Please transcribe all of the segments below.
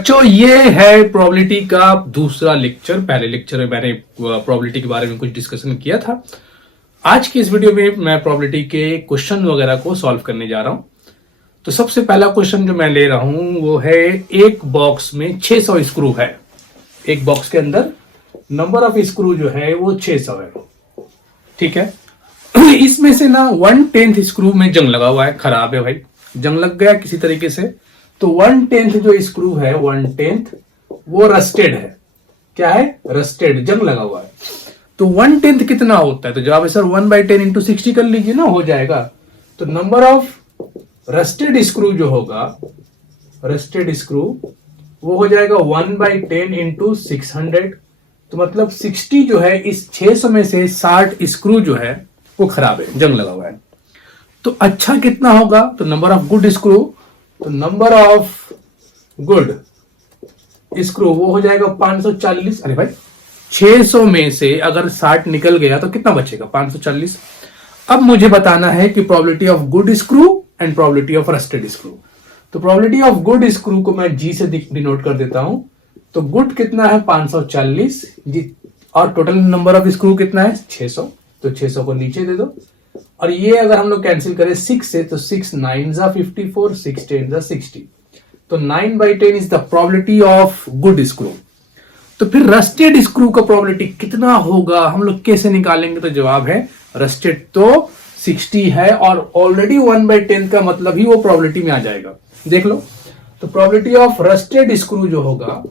बच्चों ये है प्रोबेबिलिटी का दूसरा लेक्चर। पहले लेक्चर में मैंने प्रोबेबिलिटी के बारे में कुछ डिस्कशन किया था। आज की इस वीडियो में मैं प्रोबेबिलिटी के क्वेश्चन वगैरह को सॉल्व करने जा रहा हूं। तो सबसे पहला क्वेश्चन जो मैं ले रहा हूं वो है, एक बॉक्स में 600 स्क्रू है। एक बॉक्स के अंदर नंबर ऑफ स्क्रू जो है वो 600 है। ठीक है, इसमें से ना 1/10 स्क्रू में जंग लगा हुआ है, खराब है भाई, जंग लग गया किसी तरीके से। तो 1/10 जो स्क्रू है 1/10 वो रस्टेड है। क्या है? रस्टेड, जंग लगा हुआ है। तो 1/10 कितना होता है? तो जवाब है सर 1/10 इंटू 60 कर लीजिए ना, हो जाएगा। तो नंबर ऑफ रस्टेड स्क्रू जो होगा, रस्टेड स्क्रू वो हो जाएगा 1/10 इंटू 600। तो मतलब 60 जो है, इस 600 में से 60 स्क्रू जो है वो खराब है, जंग लगा हुआ है। तो अच्छा कितना होगा? तो नंबर ऑफ गुड स्क्रू, तो नंबर ऑफ गुड स्क्रू वो हो जाएगा 540। अरे भाई 600 में से अगर 60 निकल गया तो कितना बचेगा? 540। अब मुझे बताना है कि probability of good screw and probability of rusted screw. तो प्रोबेबिलिटी ऑफ गुड स्क्रू को मैं जी से डिनोट कर देता हूं। तो गुड कितना है? 540 जी, और टोटल नंबर ऑफ स्क्रू कितना है? 600। तो 600 को नीचे दे दो, और ये अगर हम लोग कैंसिल करें 6 से, तो 6 9 54, 6 10 60। तो 9/10 is the probability of good screw. तो फिर रस्टेड स्क्रू का प्रोबेबिलिटी कितना होगा, हम लोग कैसे निकालेंगे? तो जवाब है रस्टेड तो 60 है, और ऑलरेडी 1/10 का मतलब ही वो प्रोबेबिलिटी में आ जाएगा। देख लो, तो प्रोबेबिलिटी ऑफ रस्टेड स्क्रू जो होगा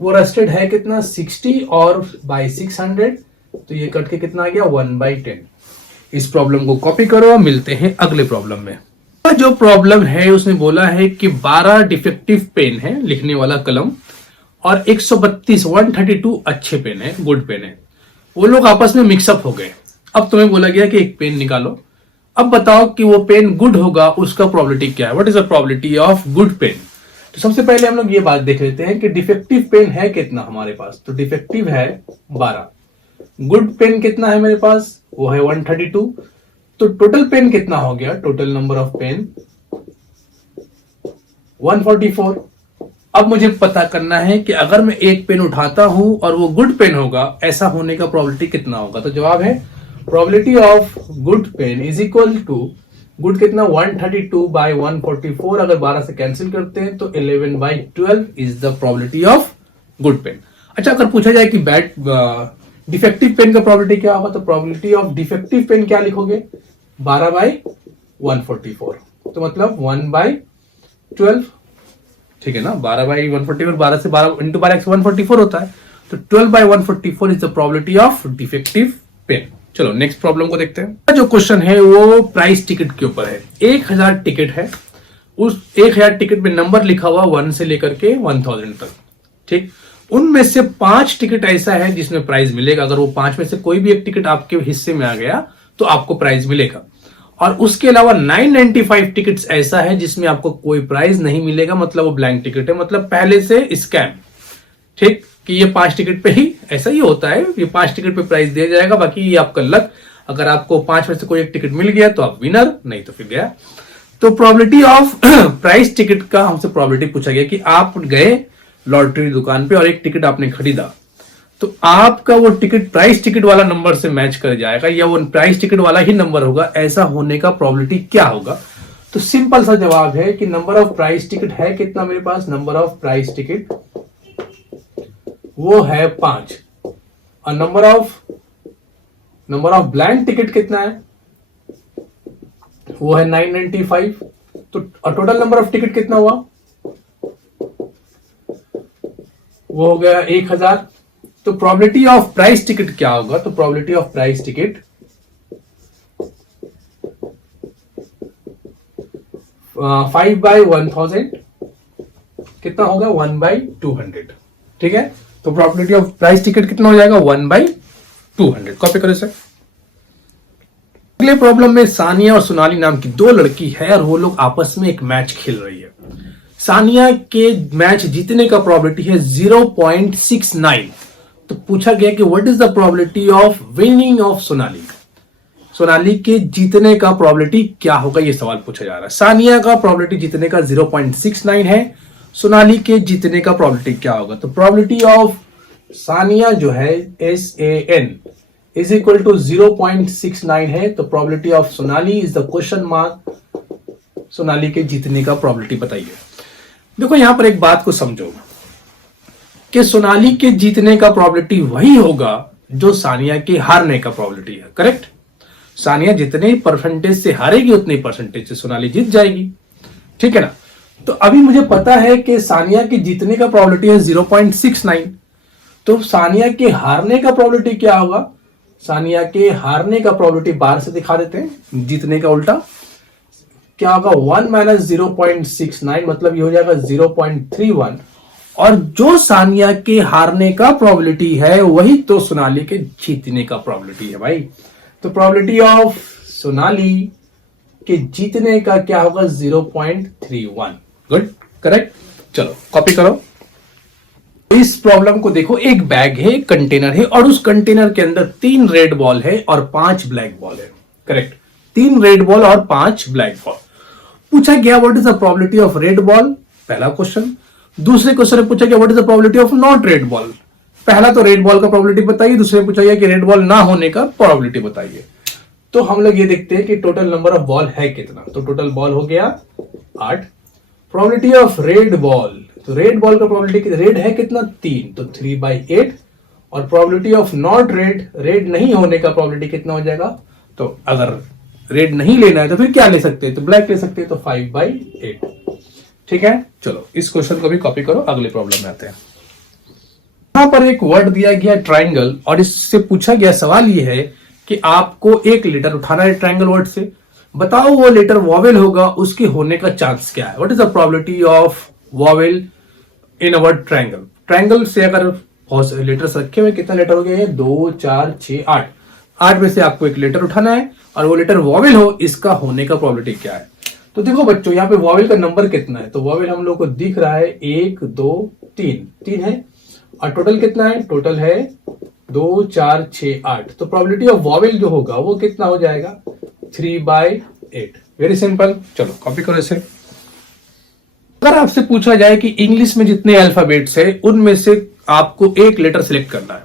वो रस्टेड है कितना? 60 और बाय 600। तो ये कट के कितना आ गया? 1/10। इस प्रॉब्लम को कॉपी करो, मिलते हैं अगले प्रॉब्लम में। जो प्रॉब्लम है उसने बोला है कि 12 डिफेक्टिव पेन है, लिखने वाला कलम, और 132 अच्छे पेन है, गुड पेन है। वो लोग आपस में मिक्सअप हो गए। अब तुम्हें बोला गया कि एक पेन निकालो। अब बताओ कि वो पेन गुड होगा, उसका प्रोबेबिलिटी क्या है? What is the probability of good pen? तो सबसे पहले हम लोग ये बात देख लेते हैं कि डिफेक्टिव पेन है कितना हमारे पास। तो डिफेक्टिव है 12, गुड पेन कितना है मेरे पास? वो है 132। तो टोटल पेन कितना हो गया? Total number of pen 144। अब मुझे पता करना है कि अगर मैं एक पेन उठाता हूं और वो गुड पेन होगा, ऐसा होने का प्रोबेबिलिटी कितना होगा? तो जवाब है probability of good pen is equal to, good कितना? 132 बाय 144। अगर 12 से कैंसिल करते हैं तो 11/12 is the probability of good pen. अच्छा, अगर पूछा जाए कि बैड डिफेक्टिव पेन का प्रोबेबिलिटी क्या होगा, तो प्रोबेबिलिटी ऑफ डिफेक्टिव पेन क्या लिखोगे? 12/144। तो मतलब 1/12। ठीक है ना, 12/144, 12 से 12 इंटू 12 144 होता है। तो 12/144 is the probability of defective pen. चलो नेक्स्ट प्रॉब्लम को देखते हैं। जो क्वेश्चन है वो प्राइस टिकट के ऊपर है। 1000 टिकट है, उस 1000 टिकट में नंबर लिखा हुआ 1 से लेकर के 1000 तक। ठीक, उनमें से 5 टिकट ऐसा है जिसमें प्राइज मिलेगा। अगर वो 5 में से कोई भी एक टिकट आपके हिस्से में आ गया तो आपको प्राइज मिलेगा। और उसके अलावा 995 टिकट्स ऐसा है जिसमें आपको कोई प्राइज नहीं मिलेगा, मतलब वो ब्लैंक टिकट है, मतलब पहले से स्कैम। ठीक, कि ये 5 टिकट पे ही ऐसा ही होता है, ये 5 टिकट पे प्राइज दिया जाएगा, बाकी ये आपका लक। अगर आपको 5 में से कोई एक टिकट मिल गया तो आप विनर, नहीं तो फिर गया। तो प्रोबेबिलिटी ऑफ प्राइस टिकट का हमसे प्रोबेबिलिटी पूछा गया कि आप गए लॉटरी दुकान पे और एक टिकट आपने खरीदा, तो आपका वो टिकट प्राइस टिकट वाला नंबर से मैच कर जाएगा, या वो प्राइस टिकट वाला ही नंबर होगा, ऐसा होने का प्रोबेबिलिटी क्या होगा? तो सिंपल सा जवाब है कि नंबर ऑफ प्राइस टिकट है कितना मेरे पास? नंबर ऑफ प्राइस टिकट वो है 5, और नंबर ऑफ ब्लैंक टिकट कितना है? वो है 995। तो टोटल नंबर ऑफ टिकट कितना हुआ? वो हो गया 1000। तो प्रोबेबिलिटी ऑफ प्राइस टिकट क्या होगा? तो प्रोबेबिलिटी ऑफ प्राइस टिकट 5/1000 कितना होगा? 1/200। ठीक है, तो प्रोबेबिलिटी ऑफ प्राइस टिकट कितना हो जाएगा? 1/200। कॉपी करो इसे। अगले प्रॉब्लम में सानिया और सोनाली नाम की 2 लड़की है, और वो लोग आपस में एक मैच खेल रही है। सानिया के मैच जीतने का प्रोबेबिलिटी है 0.69। तो पूछा गया कि what is the probability of winning of Sonali. Sonali के जीतने का प्रोबेबिलिटी क्या होगा, ये सवाल पूछा जा रहा है। सानिया का प्रोबेबिलिटी जीतने का 0.69 है, सोनाली के जीतने का प्रोबेबिलिटी क्या होगा? तो प्रोबेबिलिटी ऑफ सानिया जो है SAN इज इक्वल टू 0.69 है। तो probability of Sonali is the question mark. Sonali के जीतने का प्रोबेबिलिटी बताइए। देखो यहां पर एक बात को समझो कि सोनाली के जीतने का प्रोबेबिलिटी वही होगा जो सानिया के हारने का प्रोबेबिलिटी है। करेक्ट? सानिया जितने परसेंटेज से हारेगी उतने परसेंटेज से सोनाली जीत जाएगी। ठीक है ना? तो अभी मुझे पता है कि सानिया के जीतने का प्रोबेबिलिटी है 0.69। तो सानिया के हारने का प्रोबेबिलिटी क्या होगा? सानिया के हारने का प्रोबेबिलिटी बाहर से दिखा देते हैं। जीतने का उल्टा क्या होगा? 1 माइनस 0.69 मतलब ये हो जाएगा 0.31। और जो सानिया के हारने का प्रोबेबिलिटी है वही तो सोनाली के जीतने का प्रोबेबिलिटी है भाई। तो प्रोबेबिलिटी ऑफ सोनाली के जीतने का क्या होगा? 0.31। Good, correct. चलो कॉपी करो। इस प्रॉब्लम को देखो, एक बैग है, कंटेनर है और उस कंटेनर के अंदर 3 रेड बॉल है और 5 ब्लैक बॉल है। करेक्ट? 3 रेड बॉल और 5 ब्लैक बॉल। पूछा गया what is the probability of red ball, पहला क्वेश्चन। दूसरे क्वेश्चन में पूछा गया what is the probability of not red ball. पहला तो रेड बॉल का प्रोबेबिलिटी बताइए, दूसरे में पूछा गया कि रेड बॉल ना होने का प्रोबेबिलिटी बताइए। तो हम लोग ये देखते हैं कि टोटल नंबर ऑफ बॉल है कितना। तो टोटल बॉल हो गया 8। प्रोबेबिलिटी ऑफ रेड बॉल, तो रेड बॉल का प्रोबेबिलिटी, रेड है कितना? 3, तो 3/8। और probability of not red, red नहीं होने का प्रोबेबिलिटी कितना हो जाएगा? तो अगर रेड नहीं लेना है तो फिर क्या ले सकते हैं? तो ब्लैक ले सकते हैं, तो 5/8। ठीक है, चलो इस क्वेश्चन को भी कॉपी करो, अगले प्रॉब्लम में आते हैं। यहां पर एक वर्ड दिया गया ट्राइंगल और इससे पूछा गया सवाल ये है कि आपको एक लेटर उठाना है ट्राइंगल वर्ड से। बताओ वो लेटर वॉवेल होगा, उसके होने का चांस क्या है? What is the probability of vowel in a word triangle? Triangle से अगर बहुत लेटर्स रखे हुए, कितना लेटर हो गए? 2, 4, 6, 8। 8 में से आपको एक लेटर उठाना है और वो लेटर वॉवेल हो, इसका होने का प्रोबेबिलिटी क्या है? तो देखो बच्चों, यहाँ पे वॉवेल का नंबर कितना है? तो वॉवेल हम लोग को दिख रहा है 1, 2, 3 है। और टोटल कितना है? टोटल है 2, 4, 6, 8। तो प्रोबेबिलिटी ऑफ वॉवेल जो होगा वो कितना हो जाएगा? 3/8। Very simple. चलो कॉपी करो इसे। अगर आपसे पूछा जाए कि इंग्लिश में जितने अल्फाबेट्स है उनमें से आपको एक लेटर सिलेक्ट करना है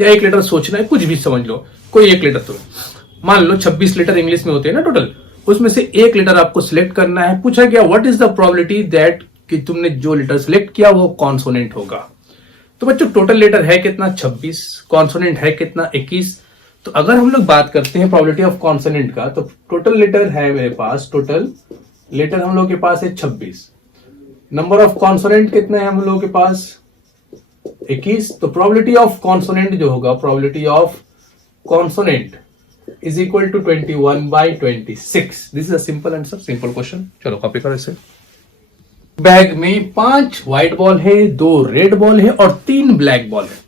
या एक लेटर सोचना है, कुछ भी समझ लो, कोई एक लेटर। तो मान लो 26 लेटर इंग्लिश में होते हैं ना टोटल, उसमें से एक लेटर आपको सिलेक्ट करना है। पूछा गया what is the probability that कि तुमने जो लेटर सिलेक्ट किया वो कॉन्सोनेंट होगा। तो बच्चों टोटल लेटर है कितना? 26। कॉन्सोनेंट है कितना? 21। तो अगर हम लोग बात करते हैं प्रोबेबिलिटी ऑफ कॉन्सोनेंट का, तो टोटल लेटर है मेरे पास, टोटल लेटर हम लोग के पास है 26। नंबर ऑफ कॉन्सोनेंट कितने हैं हम लोगों के पास? 21। तो प्रोबेबिलिटी ऑफ कॉन्सोनेंट जो होगा, probability of consonant is equal to 21/26। This is a simple answer, simple question. चलो कॉपी करो इसे। बैग में 5 व्हाइट बॉल है, 2 रेड बॉल है और 3 ब्लैक बॉल है।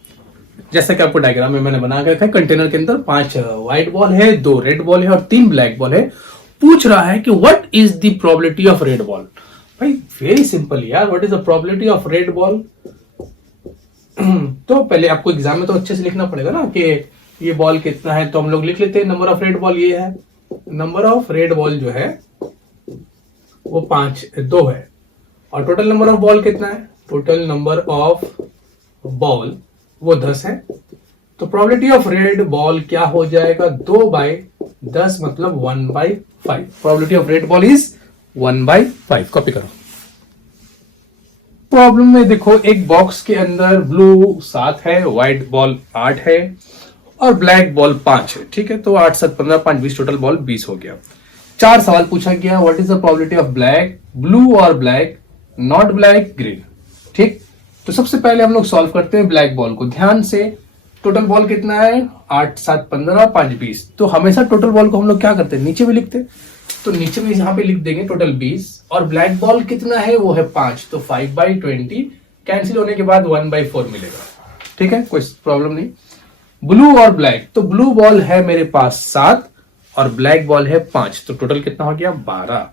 जैसा कि आपको डायग्राम में मैंने बना के रखा है, कंटेनर के अंदर 5 व्हाइट बॉल है, 2 रेड बॉल है और 3 ब्लैक बॉल है। पूछ रहा है कि what is the probability of red ball. भाई वेरी सिंपल यार, what is the probability of red ball? तो पहले आपको एग्जाम में तो अच्छे से लिखना पड़ेगा ना कि ये बॉल कितना है। तो हम लोग लिख लेते हैं नंबर ऑफ रेड बॉल ये है। नंबर ऑफ रेड बॉल जो है वो 2 है। और टोटल नंबर ऑफ बॉल कितना है? टोटल नंबर ऑफ बॉल वो 10 है। तो प्रोबेबिलिटी ऑफ रेड बॉल क्या हो जाएगा? 2/10 मतलब 1/5। Probability of red ball is 1/5। Copy करो। प्रॉब्लम में देखो, एक बॉक्स के अंदर ब्लू 7 है, व्हाइट बॉल 8 है और ब्लैक बॉल 5 है। ठीक है, तो 8, 7, 15, 5, 20, टोटल बॉल 20 हो गया। 4 सवाल पूछा गया, what is the probability of black, blue और ब्लैक, नॉट ब्लैक, ग्रीन। ठीक, तो सबसे पहले हम लोग सॉल्व करते हैं ब्लैक बॉल को। ध्यान से, टोटल बॉल कितना है? 8, 7, 15, 5, 20। तो हमेशा टोटल बॉल को हम लोग क्या करते हैं? नीचे भी लिखते हैं। तो नीचे में यहां पे लिख देंगे टोटल 20। और ब्लैक बॉल कितना है? वो है 5, तो 5/20 कैंसिल होने के बाद 1/4 मिलेगा। ठीक है, कोई प्रॉब्लम नहीं। ब्लू और ब्लैक, तो ब्लू बॉल है मेरे पास 7 और ब्लैक बॉल है 5, तो टोटल कितना हो गया? 12।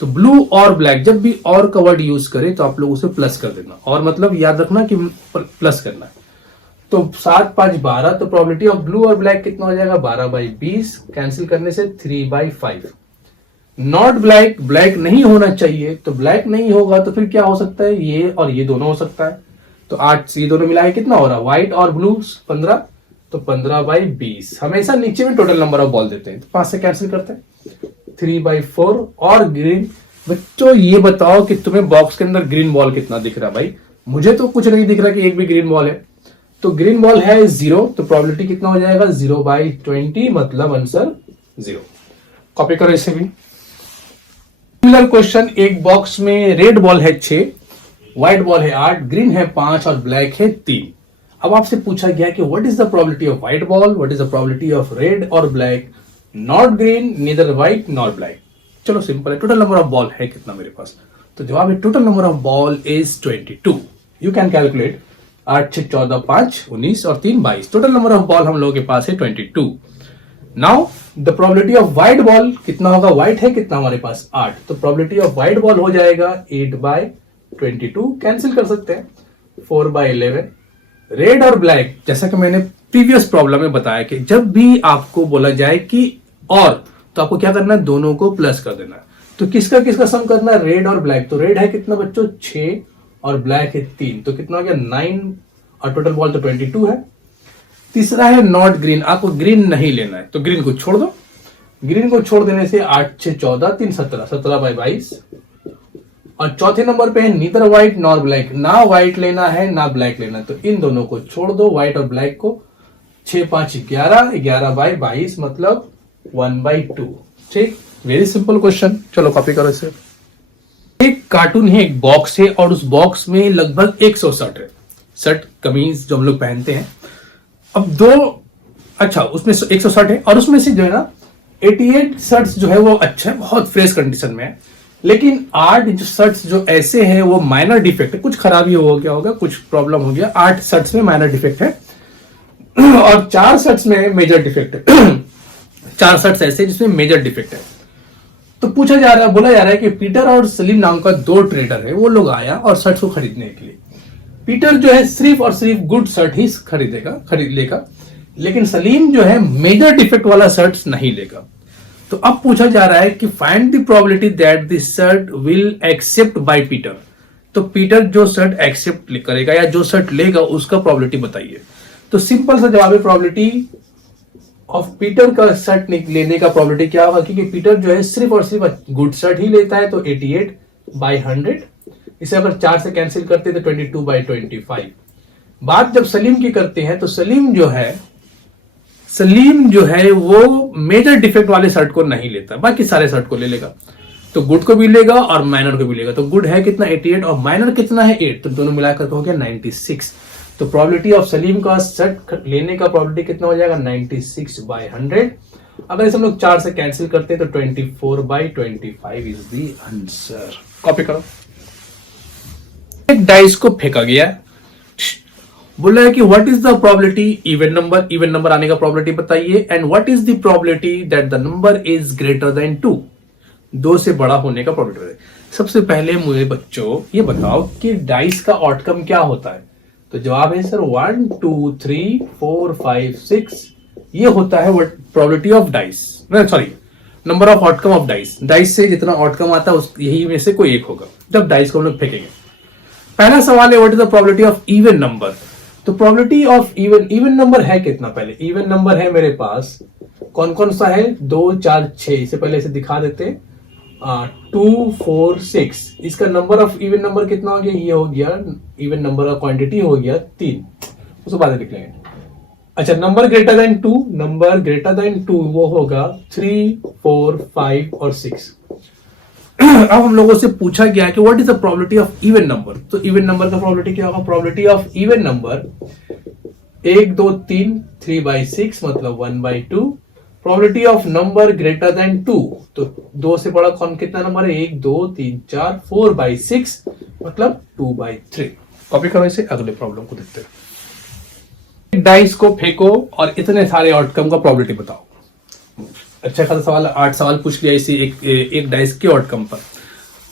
तो ब्लू और ब्लैक, जब भी और का वर्ड यूज करें तो आप लोग उसे प्लस कर देना, और मतलब याद रखना कि प्लस करना है। तो 7, 5, 12। तो प्रोबेबिलिटी ऑफ ब्लू और ब्लैक कितना हो जाएगा? 12/20 कैंसिल करने से 3/5। नॉट ब्लैक, ब्लैक नहीं होना चाहिए, तो ब्लैक नहीं होगा तो फिर क्या हो सकता है, ये और ये दोनों हो सकता है। तो 8 ये दोनों मिला के कितना हो रहा है, व्हाइट और ब्लू 15, तो 15/20। हमेशा नीचे में टोटल नंबर ऑफ बॉल देते हैं, तो 5 से कैंसिल करते हैं, 3/4। और ग्रीन, बच्चों ये बताओ कि तुम्हें बॉक्स के अंदर ग्रीन बॉल कितना दिख रहा है भाई, मुझे तो कुछ नहीं दिख रहा कि एक भी ग्रीन बॉल है। तो ग्रीन बॉल है 0, तो प्रोबेबिलिटी कितना हो जाएगा 0/20, मतलब आंसर 0। कॉपी करो इसे भी। सिमिलर क्वेश्चन, एक बॉक्स में रेड बॉल है 6, व्हाइट बॉल है 8, ग्रीन है 5 और ब्लैक है 3। अब आपसे पूछा गया कि what is the probability of white ball, what is the probability of red और black, not green neither white not black. चलो सिंपल है, टोटल नंबर ऑफ बॉल है कितना मेरे पास, तो जवाब है total number of ball is 22। You can calculate, 8 6 14 5 19 और 3 22। टोटल नंबर ऑफ बॉल हम लोगों के पास है 22। Now the probability of white ball कितना होगा, व्हाइट है कितना हमारे पास 8, तो प्रोबेबिलिटी ऑफ व्हाइट बॉल हो जाएगा 8/22, कैंसिल कर सकते हैं 4/11। रेड और ब्लैक, जैसा कि मैंने प्रीवियस प्रॉब्लम में बताया कि जब भी आपको बोला जाए कि और, तो आपको क्या करना है, दोनों को प्लस कर देना है। तो किसका किसका सम करना है, रेड और ब्लैक। तो रेड है कितना बच्चों 6 और ब्लैक है 3, तो कितना हो गया 9 और टोटल बॉल तो 22 है। तीसरा है नॉट ग्रीन, आपको ग्रीन नहीं लेना है, तो ग्रीन को छोड़ दो। ग्रीन को छोड़ देने से 8 6 14 3 17, 17/22। और चौथे नंबर पे है नीदर व्हाइट नॉर ब्लैक, ना व्हाइट लेना है ना ब्लैक लेना है, तो इन दोनों को छोड़ दो, व्हाइट और ब्लैक को। 6 5 11, 11/22 मतलब 1/2। ठीक, वेरी सिंपल क्वेश्चन। चलो कॉपी करो इसे। एक कार्टून है, एक बॉक्स है और उस बॉक्स में लगभग 100 शर्ट है, शर्ट कमीज जो हम लोग पहनते हैं। अब उसमें 160 है और उसमें से जो है ना 88 शर्ट्स जो है वो अच्छा है, बहुत फ्रेश कंडीशन में है, लेकिन 8 जो शर्ट्स जो ऐसे हैं वो माइनर डिफेक्ट है, कुछ खराबी हो गया होगा, कुछ प्रॉब्लम हो गया, 8 शर्ट्स में माइनर डिफेक्ट है और 4 शर्ट्स में मेजर डिफेक्ट है 4 शर्ट्स ऐसे जिसमें मेजर डिफेक्ट है। तो बोला जा रहा है कि पीटर और सलीम नाम का 2 ट्रेडर है, वो लोग आया और शर्ट्स को खरीदने के लिए। पीटर जो है सिर्फ और सिर्फ गुड शर्ट ही खरीद लेगा, लेकिन सलीम जो है मेजर डिफेक्ट वाला शर्ट्स नहीं लेगा। तो अब पूछा जा रहा है कि find the probability that this shirt will except by Peter. तो पीटर जो शर्ट एक्सेप्ट करेगा या जो शर्ट लेगा उसका प्रोबेबिलिटी बताइए। तो सिंपल सा जवाब है, प्रोबेबिलिटी ऑफ पीटर का शर्ट लेने का प्रोबेबिलिटी क्या होगा, क्योंकि पीटर जो है सिर्फ और सिर्फ गुड शर्ट ही लेता है, तो 88/100। इसे अगर 4 से कैंसिल करते हैं तो 22/25। बात जब सलीम की करते हैं तो सलीम जो है वो मेजर डिफेक्ट वाले शर्ट को नहीं लेता, बाकी सारे शर्ट को ले लेगा, तो गुड को भी लेगा और माइनर को भी लेगा। तो गुड है कितना 88 और माइनर कितना है 8, तो दोनों मिलाकर हो गया 96। तो प्रोबेबिलिटी ऑफ सलीम का शर्ट लेने का प्रोबेबिलिटी कितना हो जाएगा 96/100। अगर इसे हम लोग 4 से कैंसिल करते हैं तो 24/25 इज द आंसर। कॉपी करो। एक डाइस को फेंका गया है, बोला है कि what is the probability even number आने का प्रोबेबिलिटी बताइए, and what is the probability that the number is greater than 2, 2 से बड़ा होने का प्रोबेबिलिटी। सबसे पहले मुझे बच्चों ये बताओ कि डाइस का आउटकम क्या होता है। तो जवाब है सर 1 2 3 4 5 6, ये होता है probability of dice, sorry number of outcome of dice. Dice से जितना आउटकम आता है यही में से कोई एक होगा जब डाइस को हम लोग फेंकेंगे। पहला सवाल है what is the probability of even number. तो प्रोबेबिलिटी ऑफ इवन नंबर है कितना, पहले इवन नंबर है मेरे पास कौन कौन सा है, 2 4 6। इससे पहले इसे दिखा देते हैं, 2 4 6। इसका नंबर ऑफ इवन नंबर कितना हो गया, ये हो गया इवन नंबर का क्वांटिटी हो गया 3, उसके बाद लिख लेंगे। अच्छा, नंबर ग्रेटर देन 2 वो होगा 3 4 5 और 6। अब हम लोगों से पूछा गया कि what is the probability of even number. तो इवन नंबर का प्रोबेबिलिटी क्या होगा, प्रोबेबिलिटी ऑफ इवन नंबर 1 2 3 3/6 मतलब 1/2। Probability of number greater than 2, तो 2 से बड़ा कौन कितना नंबर है, 1 2 3 4 4/6 मतलब 2/3। कॉपी करो इसे, अगले प्रॉब्लम को देखते हैं। डाइस को फेंको और इतने सारे आउटकम का प्रोबेबिलिटी बताओ। अच्छा खासा सवाल, 8 सवाल पूछ लिया इसी एक डाइस के आउटकम पर।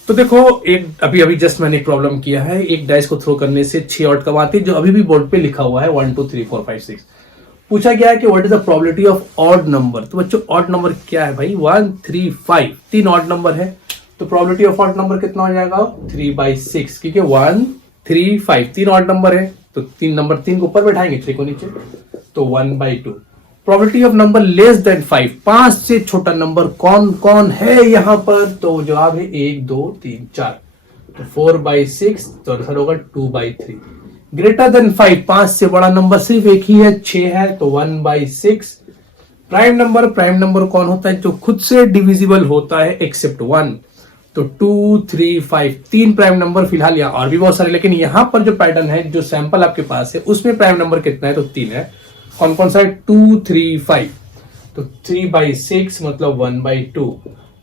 तो देखो, एक अभी जस्ट मैंने एक प्रॉब्लम किया है, एक डाइस को थ्रो करने से 6 आउटकम आते हैं, जो अभी भी बोर्ड पे लिखा हुआ है 1 2 3 4 5 6। पूछा गया है कि what is the probability of odd number. तो बच्चों ऑड नंबर क्या है भाई, 1 3 5 तीन ऑड नंबर है, तो प्रोबेबिलिटी ऑफ ऑड नंबर कितना हो जाएगा 3/6, क्योंकि 1 3 5 तीन ऑड नंबर है, तो तीन नंबर तीन को ऊपर बैठाएंगे 3 को नीचे, तो 1/2। Probability of number less than 5, 5 से छोटा नंबर कौन कौन है यहाँ पर, तो जवाब है 1 2 3 4, तो 4/6, तो आंसर होगा 2/3। ग्रेटर देन 5, 5 से बड़ा नंबर सिर्फ एक ही है 6 है, तो 1/6। प्राइम नंबर कौन होता है जो खुद से डिविजिबल होता है एक्सेप्ट 1, तो 2 3 5 तीन प्राइम नंबर फिलहाल, यहाँ और भी बहुत सारे, लेकिन यहाँ पर जो पैटर्न है जो सैंपल आपके पास है उसमें प्राइम नंबर कितना है, तो 3 है। कौन कौन सा है 2 3 5, तो 3/6 मतलब 1/2।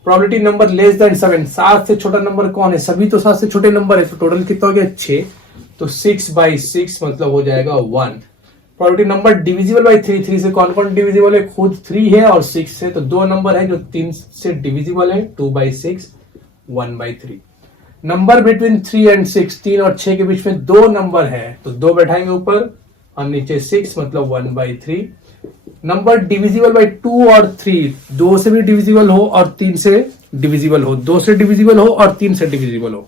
प्रोबेबिलिटी नंबर लेस देन 7, 7 से छोटा नंबर कौन है, सभी तो 7 से छोटे नंबर है, तो टोटल कितना हो गया 6, तो 6/6 मतलब हो जाएगा 1। प्रोबेबिलिटी नंबर डिविजिबल बाई 3, 3 से कौन कौन डिविजिबल है, खुद 3 है और 6 से, तो दो नंबर है जो 3 से डिविजिबल है, 2/6 1/3। नंबर बिटवीन 3 एंड 6, 3 और 6 के बीच में दो नंबर है, तो दो बैठाएंगे ऊपर और नीचे 6 मतलब 1/3। नंबर डिविजिबल बाई 2 और 3, 2 से भी डिविजिबल हो और 3 से डिविजिबल हो, 2 से डिविजिबल हो और 3 से डिविजिबल हो,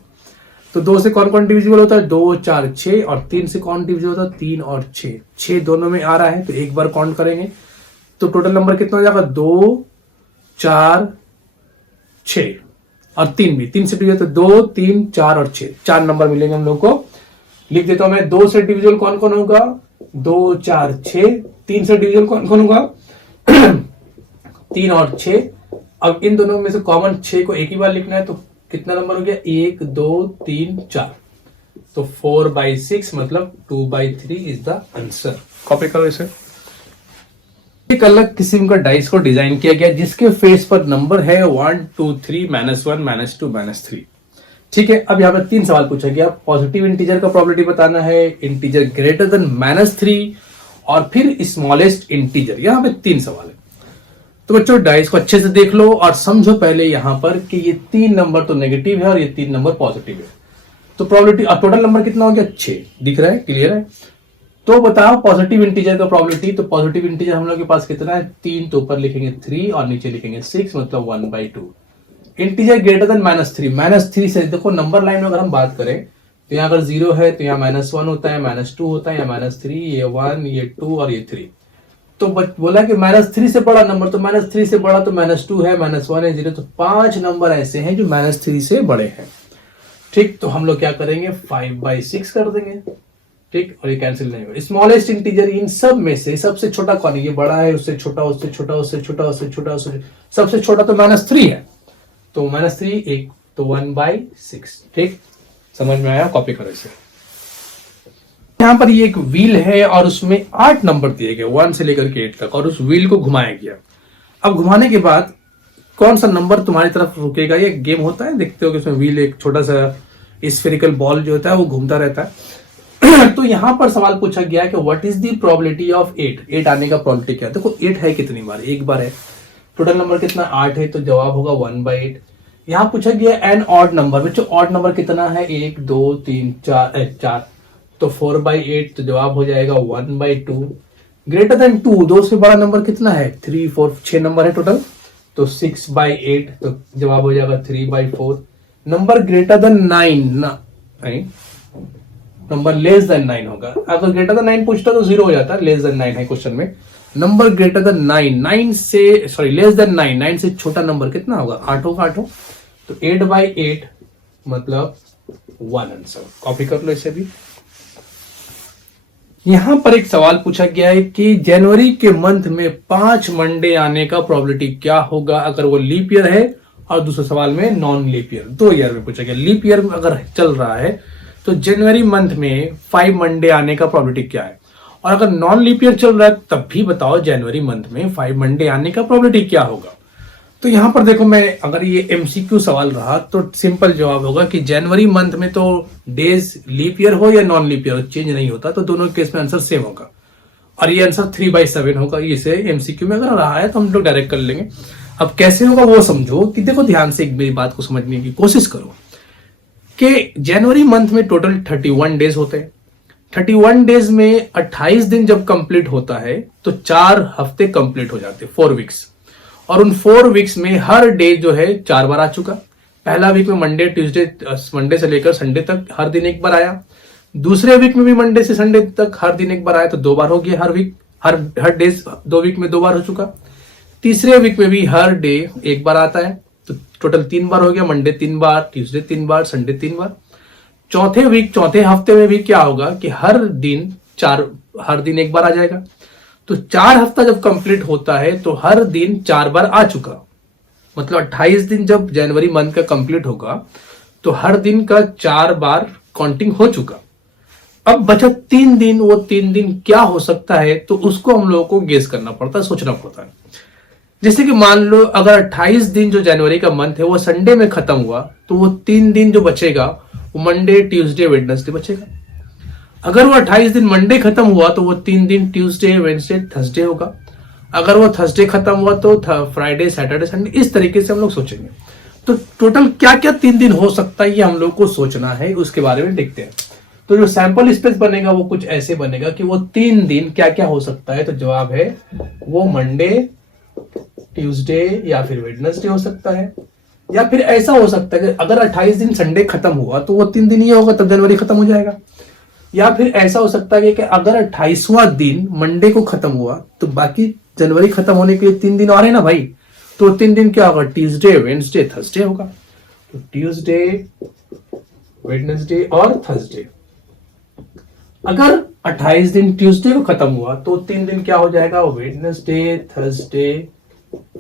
तो 2 से कौन कौन डिविजिबल होता है 2 4 6, और 3 से कौन डिविजिबल होता है 3 और 6, 6 दोनों में आ रहा है, तो एक बार काउंट करेंगे तो टोटल नंबर कितना हो जाएगा 2 4 6, और 3 भी, 3 से डिविजिबल तो 2 3 4 और 6, 4 नंबर मिलेंगे हम लोग को। लिख देता हूं मैं, 2 से डिविजिबल कौन कौन होगा 2 4 6, 3 से डिविजिबल कौन कौन होगा 3 और 6। अब इन दोनों में से कॉमन 6 को एक ही बार लिखना है, तो कितना नंबर हो गया 1 2 3 4, तो 4/6 मतलब 2/3 इज द आंसर। कॉपी करो इसे। एक अलग किस्म का डाइस को डिजाइन किया गया जिसके फेस पर नंबर है 1 2 3 -1 -2 -3। ठीक है, अब यहाँ पे 3 सवाल पूछा गया। पॉजिटिव इंटीजर का प्रोबेबिलिटी बताना है, इंटीजर ग्रेटर देन -3 और फिर स्मॉलेस्ट इंटीजर। यहाँ पे 3 सवाल है, तो बच्चों डाइस को अच्छे से देख लो और समझो पहले यहाँ पर कि ये 3 नंबर तो नेगेटिव है और ये 3 नंबर पॉजिटिव है, तो प्रोबेबिलिटी टोटल नंबर कितना हो गया 6, दिख रहा है, क्लियर है। तो बताओ पॉजिटिव इंटीजर का प्रोबेबिलिटी, तो पॉजिटिव इंटीजर हम लोग के पास कितना है 3, तो ऊपर लिखेंगे 3 और नीचे लिखेंगे 6 मतलब 1/2। इंटीजर ग्रेटर देन -3, -3 से देखो नंबर लाइन में अगर हम बात करें तो यहाँ अगर 0 है तो यहाँ -1 होता है, -2 होता है, या -3, ये 1, ये 2 और ये 3। तो बोला कि -3 से बड़ा नंबर, तो -3 से बड़ा तो -2 है, -1 है, 0, तो 5 नंबर ऐसे हैं जो -3 से बड़े हैं। ठीक, तो हम लोग क्या करेंगे 5/6 कर देंगे। ठीक, और ये कैंसिल नहीं होगा। स्मॉलेस्ट इंटीजर इन सब में से सबसे छोटा कौन है, ये बड़ा है, उससे छोटा, उससे छोटा, उससे छोटा, उससे छोटा, उससे सबसे छोटा तो -3 है, तो -3 1, तो 1/6। ठीक, समझ में आया, कॉपी करो इसे। यहाँ पर ये एक व्हील है और उसमें 8 नंबर दिए गए 1 से लेकर के 8 तक, और उस व्हील को घुमाया गया। अब घुमाने के बाद कौन सा नंबर तुम्हारी तरफ रुकेगा, ये गेम होता है, देखते हो कि उसमें व्हील एक छोटा सा स्फेरिकल बॉल जो होता है वो घूमता रहता है। तो यहाँ पर सवाल पूछा गया कि what is the probability of 8 आने का प्रोबेबिलिटी क्या है। देखो 8 है कितनी बार, एक बार है, टोटल नंबर कितना 8 है, तो जवाब होगा 1/8। यहाँ पूछा गया एन ऑड नंबर, बच्चों ऑड नंबर कितना है 1 2 3 4, तो 4/8, तो जवाब हो जाएगा 1/2। ग्रेटर देन 2, 2 से बड़ा नंबर कितना है 3 4, 6 नंबर है टोटल, तो 6/8, तो जवाब हो जाएगा 3/4। Number greater than 9, number less than 9 होगा। अगर ग्रेटर देन 9 पूछता तो 0 हो जाता, लेस देन 9 है क्वेश्चन में। नंबर ग्रेटर देन 9 से, सॉरी लेस देन 9 से छोटा नंबर कितना होगा 8 होगा, 8 हो, तो 8/8 मतलब 1 आंसर। कॉपी कर लो इसे भी। यहां पर एक सवाल पूछा गया है कि जनवरी के मंथ में 5 मंडे आने का प्रोबेबिलिटी क्या होगा अगर वो लीप ईयर है, और दूसरे सवाल में नॉन लीप ईयर। 2 ईयर में पूछा गया। लीप ईयर अगर चल रहा है तो जनवरी मंथ में 5 मंडे आने का प्रोबेबिलिटी क्या है, और अगर नॉन लीप ईयर चल रहा है तब भी बताओ जनवरी मंथ में 5 मंडे आने का प्रोबेबिलिटी क्या होगा। तो यहां पर देखो, मैं अगर ये एमसीक्यू सवाल रहा तो सिंपल जवाब होगा कि जनवरी मंथ में तो डेज लीप ईयर हो या नॉन लीप ईयर चेंज नहीं होता, तो दोनों केस में आंसर सेम होगा, और ये आंसर 3/7 होगा। इसे एमसीक्यू में अगर रहा है तो हम लोग डायरेक्ट कर लेंगे। अब कैसे होगा वो समझो, कि देखो ध्यान से एक मेरी बात को समझने की कोशिश करो कि जनवरी मंथ में टोटल 31 डेज होते हैं, 31 डेज में 28 दिन जब कंप्लीट होता है तो 4 हफ्ते कंप्लीट हो जाते, 4 वीक्स। और उन 4 वीक्स में हर डे जो है 4 बार आ चुका। पहला वीक में मंडे ट्यूसडे, मंडे से लेकर संडे तक हर दिन एक बार आया। दूसरे वीक में भी मंडे से संडे तक हर दिन एक बार आया, तो 2 बार हो गया हर वीक, हर डे 2 वीक में 2 बार हो चुका। तीसरे वीक में भी हर डे एक बार आता है, तो टोटल 3 बार हो गया, मंडे 3 बार, ट्यूसडे 3 बार, संडे 3 बार। चौथे वीक, चौथे हफ्ते में भी क्या होगा कि हर दिन एक बार आ जाएगा। तो 4 हफ्ता जब कंप्लीट होता है तो हर दिन 4 बार आ चुका। मतलब 28 दिन जब जनवरी मंथ का कंप्लीट होगा तो हर दिन का 4 बार काउंटिंग हो चुका। अब बचा 3 दिन, वो 3 दिन क्या हो सकता है, तो उसको हम लोगों को गेस करना पड़ता है, सोचना पड़ता है। जैसे कि मान लो अगर 28 दिन जो जनवरी का मंथ है वो संडे में खत्म हुआ, तो वो 3 दिन जो बचेगा वो मंडे ट्यूसडे वेडनेसडे बचेगा। अगर वो 28 दिन मंडे खत्म हुआ तो वो 3 दिन ट्यूसडे वेडनेसडे थर्सडे होगा। अगर वो थर्सडे खत्म हुआ तो फ्राइडे सैटरडे संडे, इस तरीके से हम लोग सोचेंगे। तो टोटल क्या क्या 3 दिन हो सकता है ये हम लोग को सोचना है, उसके बारे में देखते हैं। तो जो सैंपल स्पेस बनेगा वो कुछ ऐसे बनेगा कि वो 3 दिन क्या क्या हो सकता है। तो जवाब है वो मंडे, ट्यूसडे या फिर वेडनेसडे हो सकता है। या फिर ऐसा हो सकता है कि अगर 28 दिन संडे खत्म हुआ तो वो 3 दिन ही होगा, तब जनवरी खत्म हो जाएगा। या फिर ऐसा हो सकता है कि अगर 28वां दिन मंडे को खत्म हुआ तो बाकी जनवरी खत्म होने के लिए 3 दिन और है ना भाई, तो 3 दिन क्या होगा, ट्यूसडे वेडनेसडे थर्सडे होगा। तो ट्यूसडे वेडनेसडे और थर्सडे। अगर 28 दिन ट्यूसडे को खत्म हुआ तो 3 दिन क्या हो जाएगा, वेडनेसडे थर्सडे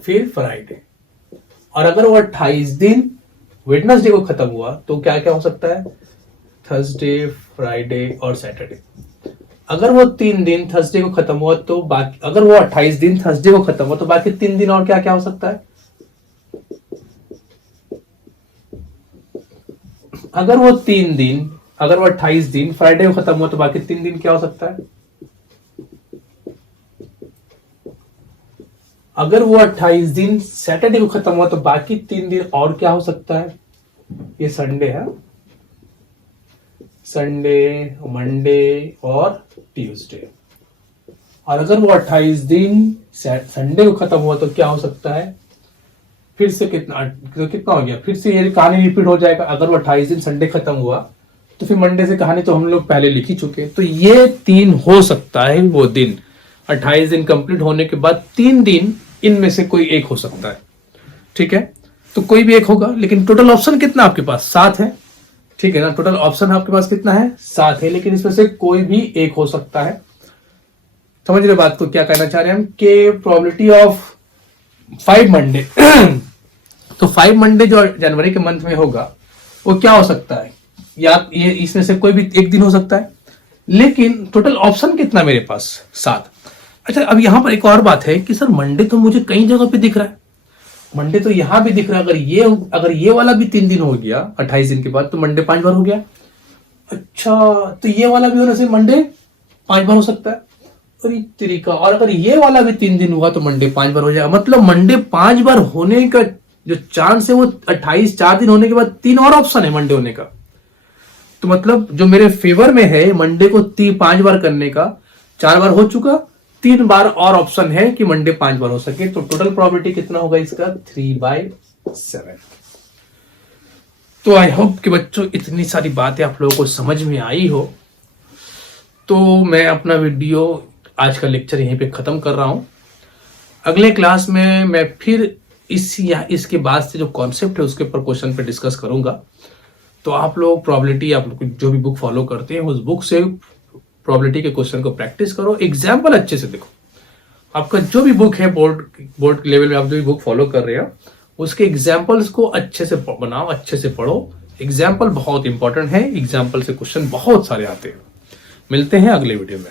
फिर फ्राइडे। और अगर वो 28 दिन वेडनेसडे को खत्म हुआ तो क्या क्या हो सकता है, थर्सडे फ्राइडे और सैटरडे। अगर वो 3 दिन थर्सडे को खत्म हुआ तो बाकी, अगर वो 28 दिन थर्सडे को खत्म हुआ तो बाकी 3 दिन और क्या क्या हो सकता है। अगर वो 28 दिन फ्राइडे को खत्म हुआ तो बाकी 3 दिन क्या हो सकता है। अगर वो 28 दिन सैटरडे को खत्म हुआ तो बाकी 3 दिन और क्या हो सकता है। ये संडे है, संडे, मंडे और ट्यूसडे। और अगर वो 28 दिन संडे को खत्म हुआ तो क्या हो सकता है, फिर से कितना हो गया, फिर से ये कहानी रिपीट हो जाएगा। अगर वो 28 दिन संडे खत्म हुआ तो फिर मंडे से कहानी तो हम लोग पहले लिख ही चुके। तो ये 3 हो सकता है वो दिन, 28 दिन कंप्लीट होने के बाद 3 दिन इनमें से कोई एक हो सकता है। ठीक है, तो कोई भी एक होगा, लेकिन टोटल ऑप्शन कितना आपके पास, 7 है। ठीक है ना, टोटल ऑप्शन आपके पास कितना है, 7 है, लेकिन इसमें से कोई भी एक हो सकता है। समझ रहे बात को, क्या कहना चाह रहे हैं हम, कि प्रोबेबिलिटी ऑफ 5 मंडे तो 5 मंडे जो जनवरी के मंथ में होगा वो क्या हो सकता है, या ये इसमें से कोई भी एक दिन हो सकता है, लेकिन टोटल ऑप्शन कितना मेरे पास, 7। अच्छा, अब यहां पर एक और बात है कि सर मंडे तो मुझे कई जगह पे दिख रहा है, मंडे तो यहां भी दिख रहा है। अगर ये वाला भी 3 दिन हो गया 28 दिन के बाद तो मंडे 5 बार हो गया। अच्छा, तो ये वाला भी होने से मंडे 5 बार हो सकता है। अरे तरीका, और अगर ये वाला भी 3 दिन हुआ तो मंडे 5 बार हो जाएगा। मतलब मंडे 5 बार होने का जो चांस है वो 28 4 दिन होने के बाद 3 और ऑप्शन है मंडे होने का। तो मतलब जो मेरे फेवर में है मंडे को 5 बार करने का, 4 बार हो चुका, 3 बार और ऑप्शन है कि मंडे 5 बार हो सके। तो टोटल प्रोबेबिलिटी कितना होगा इसका, 3/7। तो आई होप कि बच्चों इतनी सारी बातें आप लोगों को समझ में आई हो। तो मैं अपना वीडियो, आज का लेक्चर यहीं पे खत्म कर रहा हूं। अगले क्लास में मैं फिर इसके बाद से जो कॉन्सेप्ट है उसके ऊपर क्वेश्चन पे डिस्कस करूंगा। तो आप लोग प्रोबेबिलिटी, आप लोग जो भी बुक फॉलो करते हैं उस बुक से प्रोबेबिलिटी के क्वेश्चन को प्रैक्टिस करो, एग्जाम्पल अच्छे से देखो। आपका जो भी बुक है बोर्ड लेवल में आप जो भी बुक फॉलो कर रहे हो उसके एग्जाम्पल्स को अच्छे से बनाओ, अच्छे से पढ़ो। एग्जाम्पल बहुत इंपॉर्टेंट है, एग्जाम्पल से क्वेश्चन बहुत सारे आते हैं। मिलते हैं अगले वीडियो में।